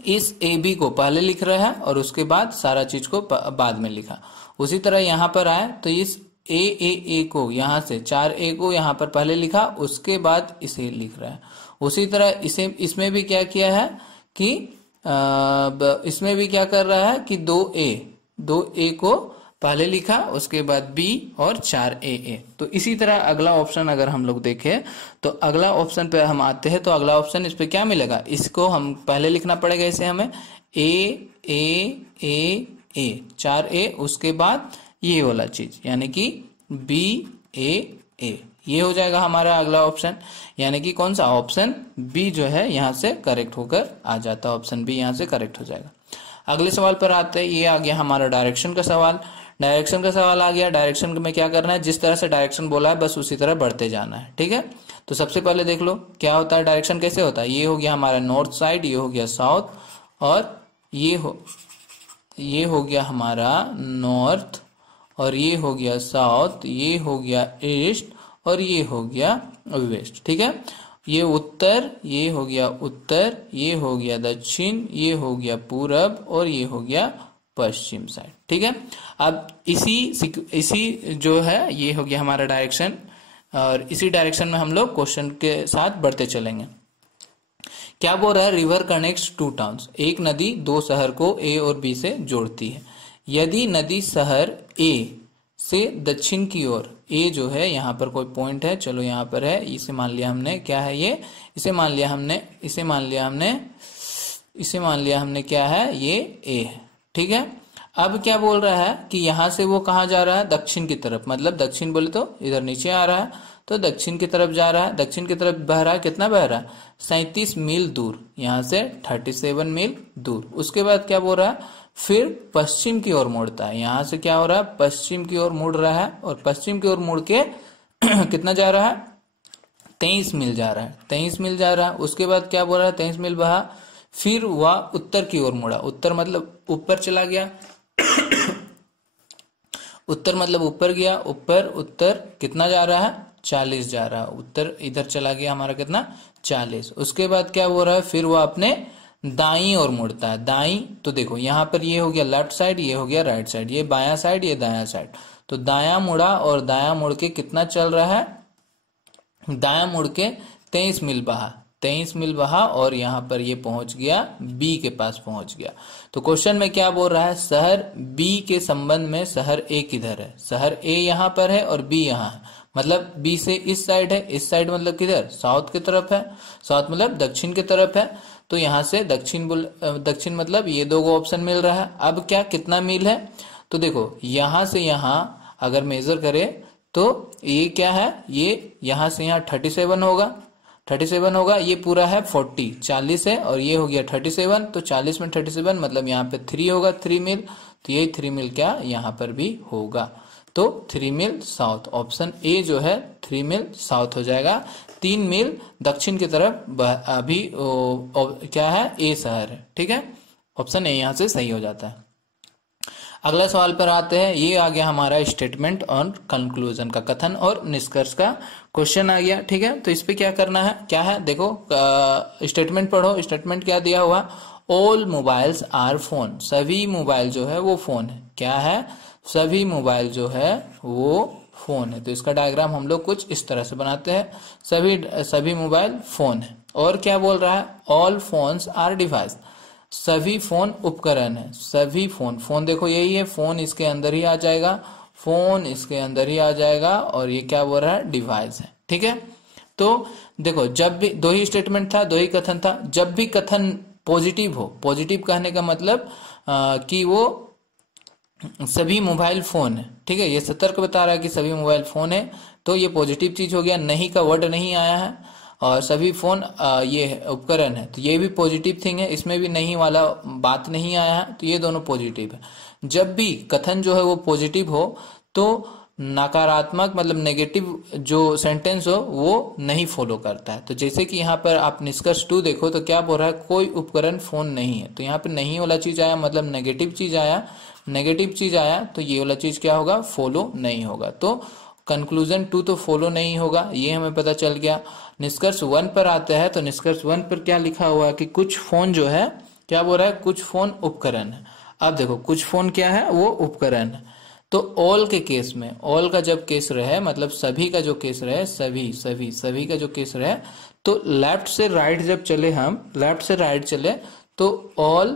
इस ए बी को पहले लिख रहा है और उसके बाद सारा चीज को बाद में लिखा। उसी तरह यहाँ पर आए तो इस ए को यहाँ से 4A को यहाँ पर पहले लिखा, उसके बाद इसे लिख रहा है। उसी तरह इसमें भी क्या किया है कि इसमें भी क्या कर रहा है कि 2A को पहले लिखा, उसके बाद B और 4AA। तो इसी तरह अगला ऑप्शन अगर हम लोग देखें तो अगला ऑप्शन पे हम आते हैं, तो अगला ऑप्शन इस पे क्या मिलेगा, इसको हम पहले लिखना पड़ेगा, इसे हमें A 4A, उसके बाद ये वाला चीज यानी कि BAA, ये हो जाएगा हमारा अगला ऑप्शन। यानी कि कौन सा, ऑप्शन बी जो है यहाँ से करेक्ट होकर आ जाता है, ऑप्शन बी यहाँ से करेक्ट हो जाएगा। अगले सवाल पर आते हैं। ये आ गया हमारा डायरेक्शन का सवाल। डायरेक्शन का सवाल आ गया। डायरेक्शन में क्या करना है, जिस तरह से डायरेक्शन बोला है बस उसी तरह बढ़ते जाना है। ठीक है, तो सबसे पहले देख लो क्या होता है, डायरेक्शन कैसे होता है। ये हो गया हमारा नॉर्थ साइड, ये हो गया साउथ, और ये हो गया हमारा नॉर्थ, और ये हो गया साउथ, ये हो गया ईस्ट, और ये हो गया वेस्ट। ठीक है, ये उत्तर, ये हो गया उत्तर, ये हो गया दक्षिण, ये हो गया पूरब, और ये हो गया पश्चिम साइड। ठीक है, अब इसी जो है ये हो गया हमारा डायरेक्शन, और इसी डायरेक्शन में हम लोग क्वेश्चन के साथ बढ़ते चलेंगे। क्या बोल रहा है, रिवर कनेक्ट्स 2 टाउन्स, एक नदी 2 शहर को ए और बी से जोड़ती है। यदि नदी शहर ए से दक्षिण की ओर, ए जो है यहाँ पर कोई पॉइंट है, चलो यहाँ पर है, इसे मान लिया हमने क्या है, ये इसे मान लिया हमने क्या है, ये ए है। ठीक है, अब क्या बोल रहा है कि यहाँ से वो कहाँ जा रहा है, दक्षिण की तरफ, मतलब दक्षिण बोले तो इधर नीचे आ रहा है, तो दक्षिण की तरफ जा रहा है। दक्षिण की तरफ बह रहा है, कितना बह रहा है, 37 मील दूर, यहाँ से 37 मील दूर। उसके बाद क्या बोल रहा है, फिर पश्चिम की ओर मुड़ता है। यहाँ से क्या हो रहा है, पश्चिम की ओर मुड़ रहा है, और पश्चिम की ओर मुड़ के कितना जा रहा है, 23 मील जा रहा है, 23 मील जा रहा है। उसके बाद क्या बोल रहा है, 23 मील बहा, फिर वह उत्तर की ओर मुड़ा, उत्तर मतलब ऊपर चला गया उत्तर मतलब ऊपर गया, ऊपर उत्तर कितना जा रहा है, 40 जा रहा है, उत्तर इधर चला गया हमारा कितना, 40। उसके बाद क्या हो रहा है, फिर वह अपने दाई ओर मुड़ता है। दाई, तो देखो यहाँ पर ये हो गया लेफ्ट साइड, ये हो गया राइट साइड, ये बायां साइड, ये दायां साइड, तो दायां मुड़ा और दायां मुड़ के कितना चल रहा है, दायां मुड़ के 23 मील बहा, 23 मील बहा, और यहाँ पर ये पहुंच गया बी के पास पहुंच गया। तो क्वेश्चन में क्या बोल रहा है, शहर बी के संबंध में शहर ए किधर है, शहर ए यहाँ पर है और बी यहाँ है, मतलब बी से इस साइड है, इस साइड मतलब किधर, साउथ की तरफ है, साउथ मतलब दक्षिण की तरफ है, तो यहाँ से दक्षिण मतलब ये दो ऑप्शन मिल रहा है। अब क्या कितना मील है, तो देखो यहाँ से यहाँ अगर मेजर करें तो ये क्या है, ये यहाँ से यहाँ 37 होगा, 37 होगा, ये पूरा है 40 है और ये हो गया 37, तो 40 में 37 मतलब यहाँ पे 3 होगा, 3 मील, तो ये 3 मील क्या यहाँ पर भी होगा, तो 3 मील साउथ, ऑप्शन ए जो है 3 मील साउथ हो जाएगा। 3 मील दक्षिण की तरफ अभी क्या है, ए शहर है, ठीक है, ऑप्शन ए यहाँ से सही हो जाता है। अगला सवाल पर आते हैं, ये आ गया हमारा स्टेटमेंट और कंक्लूजन का, कथन और निष्कर्ष का क्वेश्चन आ गया, ठीक है। तो इस पे क्या करना है, क्या है देखो, स्टेटमेंट पढ़ो, स्टेटमेंट क्या दिया हुआ, ऑल मोबाइल्स आर फोन, सभी मोबाइल जो है वो फोन है, क्या है, सभी मोबाइल जो है वो फोन है। तो इसका डायग्राम हम लोग कुछ इस तरह से बनाते हैं, सभी मोबाइल फोन है। और क्या बोल रहा है, ऑल फोन्स आर डिवाइस, सभी फोन उपकरण है, सभी फोन देखो यही है, फोन इसके अंदर ही आ जाएगा, फोन इसके अंदर ही आ जाएगा, और ये क्या बोल रहा है, डिवाइस है, ठीक है। तो देखो जब भी, दो ही स्टेटमेंट था, दो ही कथन था, जब भी कथन पॉजिटिव हो, पॉजिटिव कहने का मतलब कि वो सभी मोबाइल फोन है, ठीक है, ये सतर्क बता रहा है कि सभी मोबाइल फोन है, तो ये पॉजिटिव चीज हो गया, नहीं का वर्ड नहीं आया है, और सभी फोन ये उपकरण है, तो ये भी पॉजिटिव थिंग है, इसमें भी नहीं वाला बात नहीं आया है, तो ये दोनों पॉजिटिव है। जब भी कथन जो है वो पॉजिटिव हो तो नकारात्मक मतलब नेगेटिव जो सेंटेंस हो वो नहीं फॉलो करता है। तो जैसे कि यहाँ पर आप निष्कर्ष 2 देखो तो क्या बोल रहा है, कोई उपकरण फोन नहीं है, तो यहाँ पे नहीं वाला चीज आया, मतलब नेगेटिव चीज आया, नेगेटिव चीज आया, तो ये वाला चीज क्या होगा, फॉलो नहीं होगा। तो कंक्लूजन 2 तो फॉलो नहीं होगा, ये हमें पता चल गया। निष्कर्ष 1 पर आते हैं, तो निष्कर्ष 1 पर क्या लिखा हुआ है कि कुछ फोन जो है, क्या बोल रहा है, कुछ फोन उपकरण है। अब देखो कुछ फोन क्या है, वो उपकरण है। तो ऑल के केस में, ऑल का जब केस रहे मतलब सभी का जो केस रहे, सभी का जो केस रहे, तो लेफ्ट से राइट जब चले, हम लेफ्ट से राइट चले तो ऑल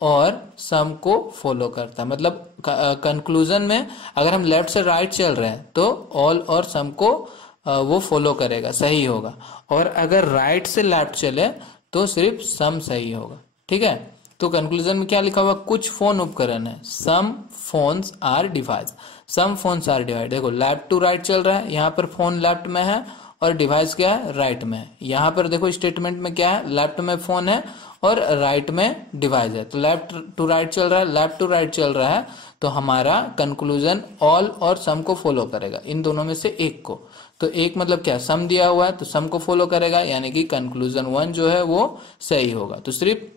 और सम को फॉलो करता है, मतलब कंक्लूजन में अगर हम लेफ्ट से राइट चल रहे हैं तो ऑल और सम को वो फॉलो करेगा, सही होगा, और अगर राइट से लेफ्ट चले तो सिर्फ सम सही होगा, ठीक है। तो कंक्लूजन में क्या लिखा हुआ, कुछ फोन उपकरण है, some phones are device, some phones are device. देखो लेफ्ट टू राइट चल रहा है, यहाँ पर फोन लेफ्ट में है और डिवाइस क्या है, राइट में है। यहाँ पर देखो स्टेटमेंट में क्या है, लेफ्ट में फोन है और राइट में डिवाइस है, तो लेफ्ट टू राइट चल रहा है, लेफ्ट टू राइट चल रहा है, तो हमारा कंक्लूजन ऑल और सम को फॉलो करेगा, इन दोनों में से एक को। तो एक मतलब क्या, सम दिया हुआ है तो सम को फॉलो करेगा, यानी कि कंक्लूजन 1 जो है वो सही होगा। तो सिर्फ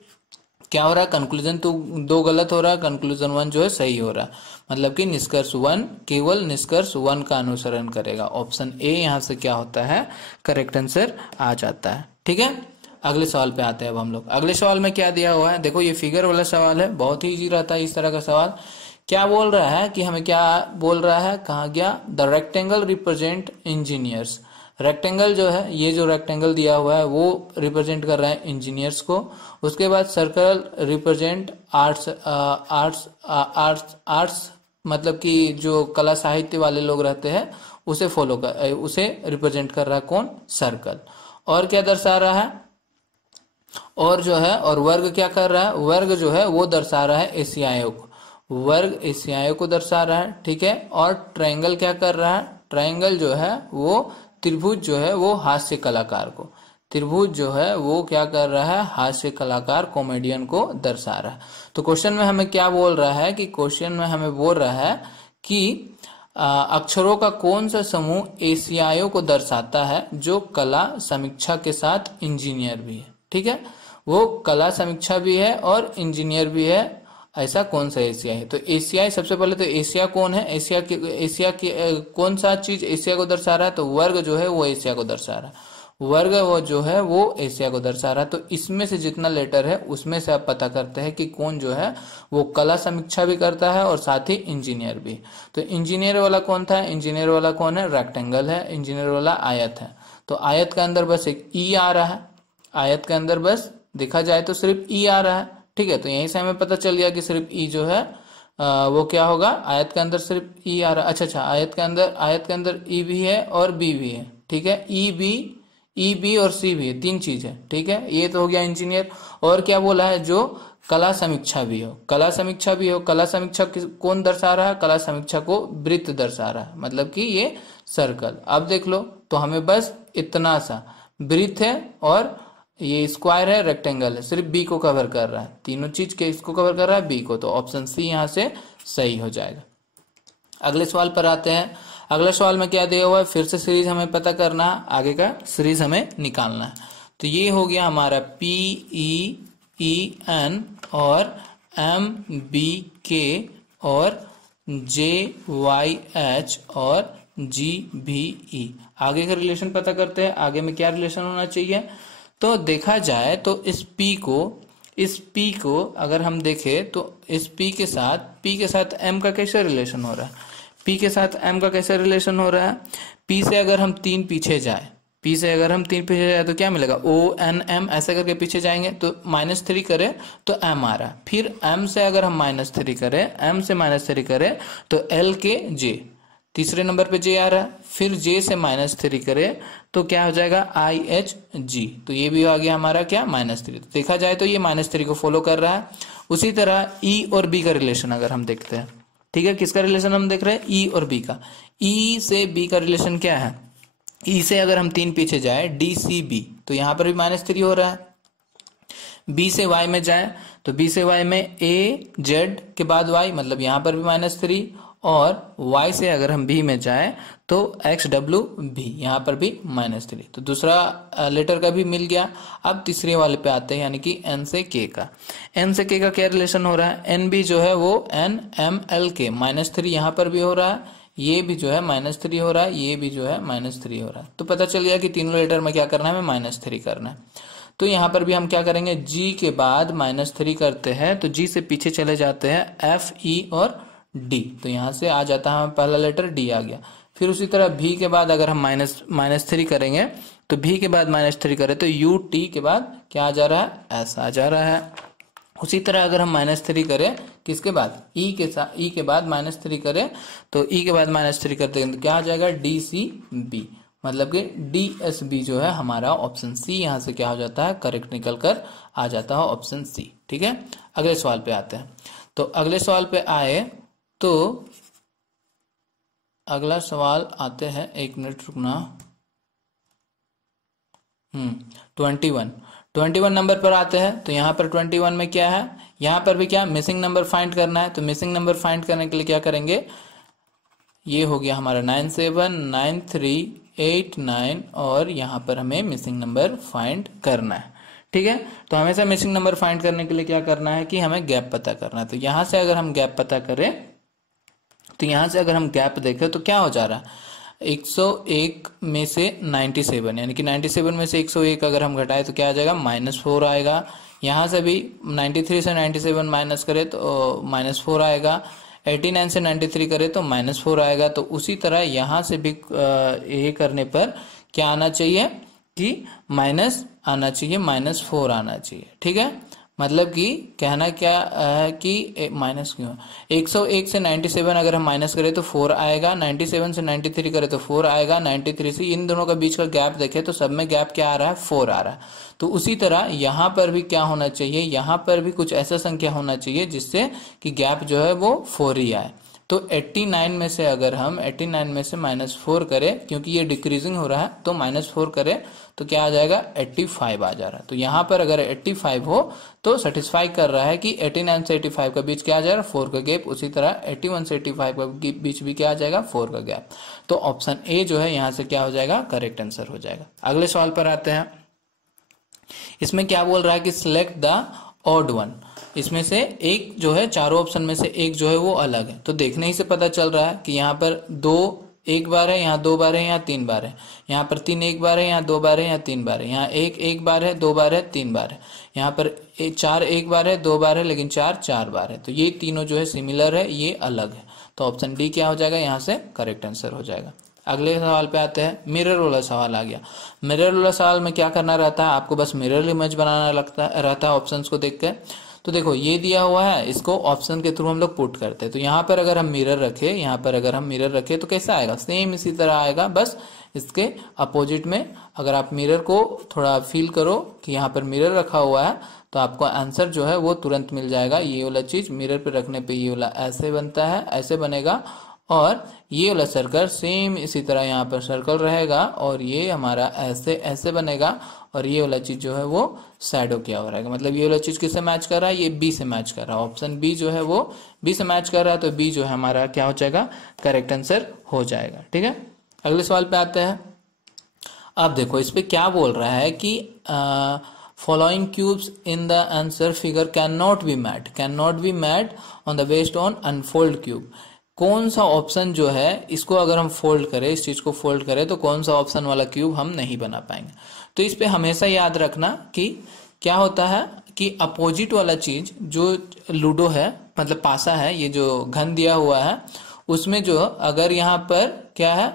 क्या हो रहा है, कंक्लूजन तो 2 गलत हो रहा है, कंक्लूजन 1 जो है सही हो रहा है, मतलब कि निष्कर्ष 1 केवल निष्कर्ष 1 का अनुसरण करेगा। ऑप्शन ए यहाँ से क्या होता है, करेक्ट आंसर आ जाता है, ठीक है। अगले सवाल पे आते हैं अब हम लोग। अगले सवाल में क्या दिया हुआ है, देखो ये फिगर वाला सवाल है, बहुत ही इजी रहता है इस तरह का सवाल। क्या बोल रहा है कि हमें क्या बोल रहा है, कहा गया, the rectangle represent engineers, rectangle जो है, ये जो रेक्टेंगल दिया हुआ है वो रिप्रेजेंट कर रहा है इंजीनियर्स को। उसके बाद सर्कल रिप्रेजेंट आर्ट्स मतलब कि जो कला साहित्य वाले लोग रहते हैं उसे उसे रिप्रेजेंट कर रहा है कौन, सर्कल। और क्या दर्शा रहा है, और जो है, और वर्ग क्या कर रहा है, वर्ग जो है वो दर्शा रहा है एशियाओं को, वर्ग एशियाओं को दर्शा रहा है, ठीक है। और ट्रायंगल क्या कर रहा है, ट्रायंगल जो है वो त्रिभुज जो है वो हास्य कलाकार को, त्रिभुज जो है वो क्या कर रहा है, हास्य कलाकार कॉमेडियन को दर्शा रहा है। तो क्वेश्चन में हमें क्या बोल रहा है कि क्वेश्चन में हमें बोल रहा है कि अक्षरों का कौन सा समूह एशियाओं को दर्शाता है जो कला समीक्षा के साथ इंजीनियर भी है, ठीक है, वो कला समीक्षा भी है और इंजीनियर भी है, ऐसा कौन सा एशिया है। तो एशिया, सबसे पहले तो एशिया कौन है, एशिया की कौन सा चीज एशिया को दर्शा रहा है, तो वर्ग जो है वो एशिया को दर्शा रहा है, वर्ग वो जो है वो एशिया को दर्शा रहा है। तो इसमें से जितना लेटर है उसमें से आप पता करते हैं कि कौन जो है वो कला समीक्षा भी करता है और साथ ही इंजीनियर भी। तो इंजीनियर वाला कौन था, इंजीनियर वाला कौन है, रेक्टेंगल है, इंजीनियर वाला आयत है। तो आयत के अंदर बस एक ई आ रहा है, आयत के अंदर बस देखा जाए तो सिर्फ ई आ रहा है, ठीक है। तो यहीं से हमें पता चल गया कि सिर्फ ई जो है वो क्या होगा, आयत के अंदर सिर्फ ई आ रहा, अच्छा आयत के अंदर ई भी है और बी भी है, ठीक है, ई बी और सी भी है, तीन चीज है, ठीक है। ये तो हो गया इंजीनियर। और क्या बोला है, जो कला समीक्षा भी हो, कला समीक्षा भी हो, कला समीक्षा कौन दर्शा रहा है, कला समीक्षा को वृत्त दर्शा रहा है, मतलब कि ये सर्कल। अब देख लो तो हमें बस इतना सा वृत्त है और ये स्क्वायर है, रेक्टेंगल है, सिर्फ बी को कवर कर रहा है, तीनों चीज के इसको कवर कर रहा है, बी को, तो ऑप्शन सी यहां से सही हो जाएगा। अगले सवाल पर आते हैं। अगले सवाल में क्या दिया हुआ है, फिर से सीरीज हमें पता करना है, आगे का सीरीज हमें निकालना है। तो ये हो गया हमारा PEEN और MBK और JYH और GBE। आगे का रिलेशन पता करते हैं, आगे में क्या रिलेशन होना चाहिए। तो देखा जाए तो इस P को अगर हम देखें तो इस P के साथ M का कैसे रिलेशन हो रहा है, P के साथ M का कैसे रिलेशन हो रहा है। P से अगर हम 3 पीछे जाए तो क्या मिलेगा, ONM, ऐसे करके पीछे जाएंगे तो -3 करे तो M आ रहा है। फिर M से अगर हम -3 करें, M से -3 करें तो L के J, तीसरे नंबर पे J आ रहा है। फिर J से -3 करे तो क्या हो जाएगा, IHG, तो ये भी आ गया हमारा क्या, -3। तो देखा जाए तो ये -3 को फॉलो कर रहा है। उसी तरह E और B का रिलेशन अगर हम देखते हैं, ठीक है, किसका रिलेशन हम देख रहे हैं, E और B का। E से B का रिलेशन क्या है, E से अगर हम 3 पीछे जाए DCB तो यहाँ पर भी -3 हो रहा है। B से Y में जाए तो B से Y में AZ के बाद Y, मतलब यहाँ पर भी -3, और Y से अगर हम B में जाए तो XWB, यहाँ पर भी -3, तो दूसरा लेटर का भी मिल गया। अब तीसरे वाले पे आते हैं, यानी कि N से K का। N से K का क्या रिलेशन हो रहा है, NB जो है वो NMLK, -3 यहाँ पर भी हो रहा है, ये भी जो है -3 हो रहा है, ये भी जो है -3 हो रहा है। तो पता चल गया कि तीनों लेटर में क्या करना है, हमें -3 करना है। तो यहाँ पर भी हम क्या करेंगे, G के बाद -3 करते हैं, तो G से पीछे चले जाते हैं F, E और D, तो यहाँ से आ जाता है पहला लेटर D आ गया। फिर उसी तरह V के बाद अगर हम -3 करेंगे तो V के बाद -3 करें तो UT के बाद क्या आ जा रहा है, S आ जा रहा है। उसी तरह अगर हम -3 करें किसके बाद, E के बाद -3 करें तो E के बाद -3 करते हैं तो क्या आ जाएगा, DCB, मतलब कि DSB जो है हमारा ऑप्शन सी यहाँ से क्या हो जाता है, करेक्ट निकल कर आ जाता है ऑप्शन सी, ठीक है। अगले सवाल पे आते हैं। तो अगले सवाल पे आए तो अगला सवाल आते हैं, 1 मिनट रुकना। 21 नंबर पर आते हैं। तो यहाँ पर 21 में क्या है, यहाँ पर भी क्या मिसिंग नंबर फाइंड करना है। तो मिसिंग नंबर फाइंड करने के लिए क्या करेंगे, ये हो गया हमारा 979389 और यहाँ पर हमें मिसिंग नंबर फाइंड करना है, ठीक है। तो हमेशा मिसिंग नंबर फाइंड करने के लिए क्या करना है कि हमें गैप पता करना है। तो यहाँ से अगर हम गैप पता करें तो यहाँ से अगर हम गैप देखें तो क्या हो जा रहा है, 101 में से 97, यानी कि 97 में से 101 अगर हम घटाए तो क्या आ जाएगा, -4 आएगा। यहाँ से भी 93 से 97 माइनस करें तो -4 आएगा। 89 से 93 करें तो -4 आएगा। तो उसी तरह यहाँ से भी ये करने पर क्या आना चाहिए कि माइनस आना चाहिए, -4 आना चाहिए, ठीक है। मतलब कि कहना क्या है कि माइनस क्यों, 101 से 97 अगर हम माइनस करें तो 4 आएगा, 97 से 93 करें तो 4 आएगा, 93 से इन दोनों का बीच का गैप देखें तो सब में गैप क्या आ रहा है, 4 आ रहा है। तो उसी तरह यहाँ पर भी क्या होना चाहिए, यहाँ पर भी कुछ ऐसा संख्या होना चाहिए जिससे कि गैप जो है वो 4 ही आए। तो 89 में से अगर हम 89 में से -4 करें, क्योंकि ये डिक्रीजिंग हो रहा है तो -4 करें तो क्या आ जाएगा, 85 आ जा रहा है। तो यहाँ पर अगर 85 हो तो सेटिस्फाई कर रहा है कि 89 से 85 का बीच क्या आ जाएगा, 4 का गैप। उसी तरह 81 से 85 का बीच भी क्या आ जाएगा, 4 का गैप। तो ऑप्शन ए जो है यहाँ से क्या हो जाएगा, करेक्ट आंसर हो जाएगा। अगले सवाल पर आते हैं। इसमें क्या बोल रहा है कि सिलेक्ट द ऑड वन, इसमें से एक जो है, चारों ऑप्शन में से एक जो है वो अलग है। तो देखने ही से पता चल रहा है कि यहाँ पर 2 एक बार है, यहाँ 2 बार है, यहाँ 3 बार है, यहाँ पर 3 एक बार है, यहाँ 2 बार है, यहाँ 3 बार है, यहाँ 1 एक बार है, 2 बार है, 3 बार है, यहाँ पर 4 एक बार है, 2 बार है, लेकिन 4 बार है। तो ये तीनों जो है सिमिलर है, ये अलग है। तो ऑप्शन डी क्या हो जाएगा, यहाँ से करेक्ट आंसर हो जाएगा। अगले सवाल पे आते हैं। मिरर वाला सवाल आ गया। मिरर वाला सवाल में क्या करना रहता है, आपको बस मिरर इमेज बनाना रहता है ऑप्शंस को देख के। तो देखो ये दिया हुआ है, इसको ऑप्शन के थ्रू हम लोग पुट करते हैं। तो यहाँ पर अगर हम मिरर रखे, यहाँ पर अगर हम मिरर रखे तो कैसा आएगा, सेम इसी तरह आएगा, बस इसके अपोजिट में। अगर आप मिरर को थोड़ा फील करो कि यहाँ पर मिरर रखा हुआ है तो आपको आंसर जो है वो तुरंत मिल जाएगा। ये वाला चीज मिरर पे रखने पे ये वाला ऐसे बनता है, ऐसे बनेगा, और ये वाला सर्कल सेम इसी तरह यहाँ पर सर्कल रहेगा, और ये हमारा ऐसे ऐसे बनेगा, और ये वाला चीज जो है वो शैडो किया हो रहेगा। मतलब ये वाला चीज किससे मैच कर रहा है, ये बी से मैच कर रहा है। ऑप्शन बी जो है वो बी से मैच कर रहा है, तो बी जो है हमारा क्या हो जाएगा, करेक्ट आंसर हो जाएगा। ठीक है, अगले सवाल पे आते हैं। अब देखो इस पे क्या बोल रहा है कि following cubes in the answer figure can not be made on the based on unfold cube. कौन सा ऑप्शन जो है, इसको अगर हम फोल्ड करें, इस चीज को फोल्ड करें, तो कौन सा ऑप्शन वाला क्यूब हम नहीं बना पाएंगे। तो इस पे हमेशा याद रखना कि क्या होता है कि अपोजिट वाला चीज जो लूडो है, मतलब पासा है, ये जो घन दिया हुआ है, उसमें जो अगर यहाँ पर क्या है,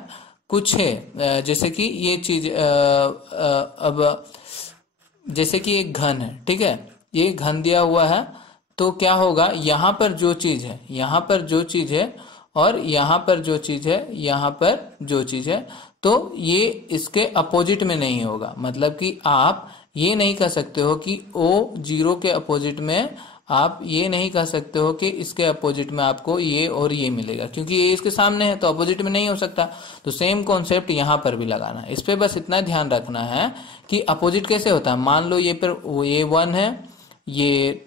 कुछ है, जैसे कि ये चीज अब जैसे कि एक घन है, ठीक है, ये घन दिया हुआ है, तो क्या होगा, यहाँ पर जो चीज है, यहाँ पर जो चीज है, और यहाँ पर जो चीज है, यहाँ पर जो चीज है, तो ये इसके अपोजिट में नहीं होगा। मतलब कि आप ये नहीं कह सकते हो कि O0 के अपोजिट में, आप ये नहीं कह सकते हो कि इसके अपोजिट में आपको ये और ये मिलेगा, क्योंकि ये इसके सामने है तो अपोजिट में नहीं हो सकता। तो सेम कॉन्सेप्ट यहाँ पर भी लगाना है। इस पे बस इतना ध्यान रखना है कि अपोजिट कैसे होता है। मान लो ये पर ये 1 है, ये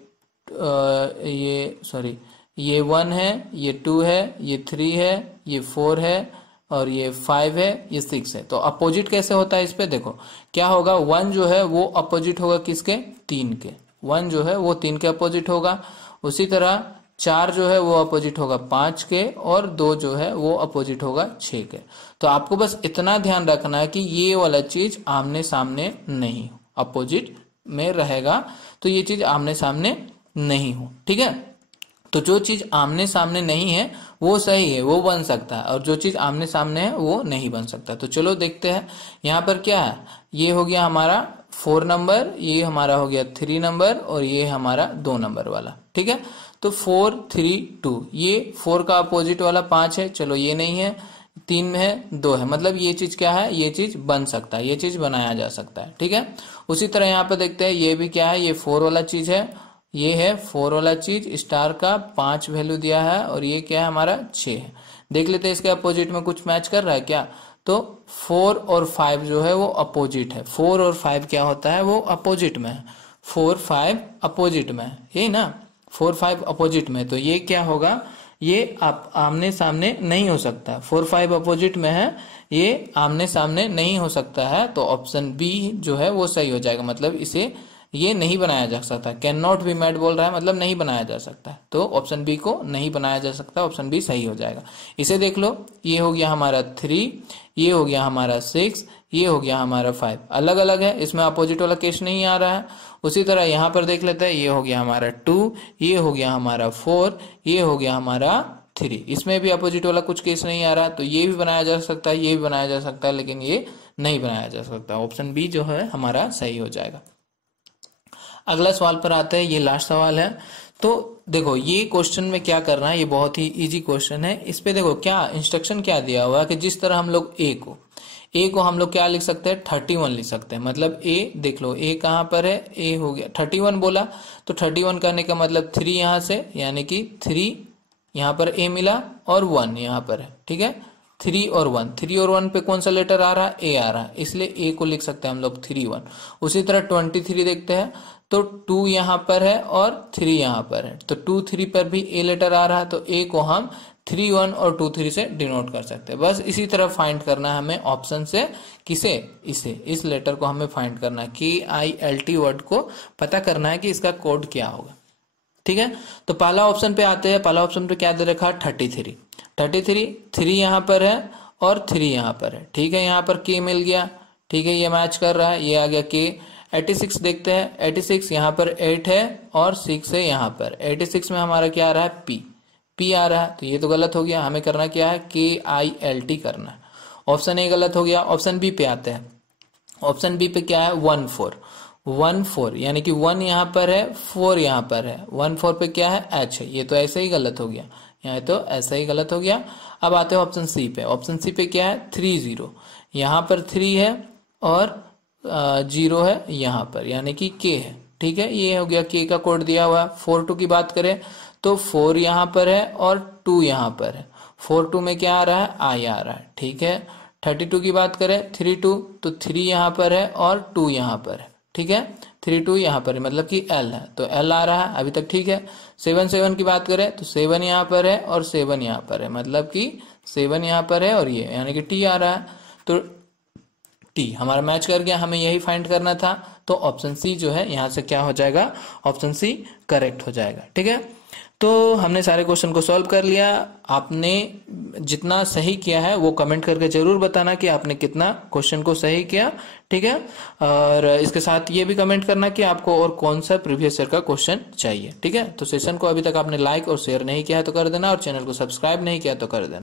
1 है, ये 2 है, ये 3 है, ये 4 है, और ये 5 है, ये 6 है। तो अपोजिट कैसे होता है, इस पे देखो क्या होगा, 1 जो है वो अपोजिट होगा किसके, 3 के। 1 जो है वो 3 के अपोजिट होगा। उसी तरह 4 जो है वो अपोजिट होगा 5 के, और 2 जो है वो अपोजिट होगा 6 के। तो आपको बस इतना ध्यान रखना है कि ये वाला चीज आमने सामने नहीं हो, अपोजिट में रहेगा, तो ये चीज आमने सामने नहीं हो। ठीक है, तो जो चीज आमने सामने नहीं है वो सही है, वो बन सकता है, और जो चीज आमने सामने है वो नहीं बन सकता। तो चलो देखते हैं यहाँ पर क्या है। ये हो गया हमारा 4 नंबर, ये हमारा हो गया 3 नंबर, और ये हमारा 2 नंबर वाला। ठीक है, तो 4 3 2, ये 4 का अपोजिट वाला 5 है, चलो ये नहीं है, 3 में है, 2 है, मतलब ये चीज क्या है, ये चीज बन सकता है, ये चीज बनाया जा सकता है। ठीक है, उसी तरह यहाँ पे देखते हैं, ये भी क्या है, ये 4 वाला चीज है, ये है 4 वाला चीज, स्टार का 5 वैल्यू दिया है, और ये क्या है हमारा 6 है। देख लेते हैं इसके अपोजिट में कुछ मैच कर रहा है क्या। तो 4 और 5 जो है वो अपोजिट है, 4 और 5 क्या होता है, वो अपोजिट में है, 4 5 अपोजिट में है, यही ना, 4 5 अपोजिट में। तो ये क्या होगा, ये आप आमने सामने नहीं हो सकता। 4 5 अपोजिट में है, ये आमने सामने नहीं हो सकता है, तो ऑप्शन बी जो है वो सही हो जाएगा। मतलब इसे ये नहीं बनाया जा सकता, कैन नॉट बी मेड बोल रहा है, मतलब नहीं बनाया जा सकता, तो ऑप्शन बी को नहीं बनाया जा सकता, ऑप्शन बी सही हो जाएगा। इसे देख लो, ये हो गया हमारा 3, ये हो गया हमारा 6, ये हो गया हमारा 5, अलग अलग है, इसमें अपोजिट वाला केस नहीं आ रहा है। उसी तरह यहाँ पर देख लेते हैं, ये हो गया हमारा 2, ये हो गया हमारा 4, ये हो गया हमारा 3, इसमें भी अपोजिट वाला कुछ केस नहीं आ रहा, तो ये भी बनाया जा सकता है, ये भी बनाया जा सकता है, लेकिन ये नहीं बनाया जा सकता। ऑप्शन बी जो है हमारा सही हो जाएगा। अगला सवाल पर आते हैं, ये लास्ट सवाल है। तो देखो ये क्वेश्चन में क्या करना है, ये बहुत ही इजी क्वेश्चन है। इस पे देखो क्या इंस्ट्रक्शन क्या दिया हुआ है कि जिस तरह हम लोग ए को हम लोग क्या लिख सकते हैं, 31 लिख सकते हैं। मतलब ए देख लो, ए कहाँ पर है, ए हो गया 31 बोला, तो 31 करने का मतलब 3 यहाँ से, यानी कि 3 यहाँ पर ए मिला, और 1 यहाँ पर है। ठीक है, 3 और 1 पे कौन सा लेटर आ रहा है, ए आ रहा है, इसलिए ए को लिख सकते हैं हम लोग 3 1। उसी तरह 23 देखते हैं, तो 2 यहाँ पर है और 3 यहाँ पर है, तो 2 3 पर भी ए लेटर आ रहा है, तो ए को हम 3 1 और 2 3 से डिनोट कर सकते हैं। बस इसी तरह फाइंड करना है हमें ऑप्शन से, किसे, इस लेटर को हमें फाइंड करना है, KILT वर्ड को पता करना है कि इसका कोड क्या होगा। ठीक है, तो पहला ऑप्शन पे आते हैं। पहला ऑप्शन पे क्या दे रखा है, 33 3 यहाँ पर है और 3 यहाँ पर है। ठीक है, यहाँ पर K मिल गया, ठीक है, ये मैच कर रहा है, ये आ गया K। 86 देखते हैं, 86 यहाँ पर 8 है और 6 है यहाँ पर। 86 में हमारा क्या आ रहा है, P आ रहा है, तो ये तो गलत हो गया। हमें करना क्या है, KILT करना है। ऑप्शन ए गलत हो गया। ऑप्शन बी पे आते हैं। ऑप्शन बी पे क्या है, 14 1 4, यानी कि 1 यहाँ पर है, 4 यहाँ पर है, 1 4 पे क्या है, एच है। ये तो ऐसे ही गलत हो गया, यहाँ तो ऐसा ही गलत हो गया। अब आते हैं ऑप्शन सी पे। ऑप्शन सी पे क्या है, 3 0, यहाँ पर 3 है और 0 है यहाँ पर, यानी कि के है। ठीक है, ये हो गया के का कोड दिया हुआ। 4 2 की बात करें तो 4 यहाँ पर है और 2 यहाँ पर है। 4 2 में क्या आ रहा है, आई आ रहा है। ठीक है, 32 की बात करें 3 2, तो 3 यहाँ पर है और 2 यहाँ पर है। ठीक है, 3 2 यहाँ पर है, मतलब कि एल है, तो एल आ रहा है, अभी तक ठीक है। 7 7 की बात करें तो 7 यहाँ पर है और 7 यहाँ पर है, मतलब कि 7 यहाँ पर है और ये यानी कि टी आ रहा है। तो टी हमारा मैच कर गया, हमें यही फाइंड करना था। तो ऑप्शन सी जो है यहाँ से क्या हो जाएगा, ऑप्शन सी करेक्ट हो जाएगा। ठीक है, तो हमने सारे क्वेश्चन को सॉल्व कर लिया। आपने जितना सही किया है वो कमेंट करके जरूर बताना कि आपने कितना क्वेश्चन को सही किया। ठीक है, और इसके साथ ये भी कमेंट करना कि आपको और कौन सा प्रीवियस ईयर का क्वेश्चन चाहिए। ठीक है, तो सेशन को अभी तक आपने लाइक और शेयर नहीं किया है तो कर देना, और चैनल को सब्सक्राइब नहीं किया तो कर देना।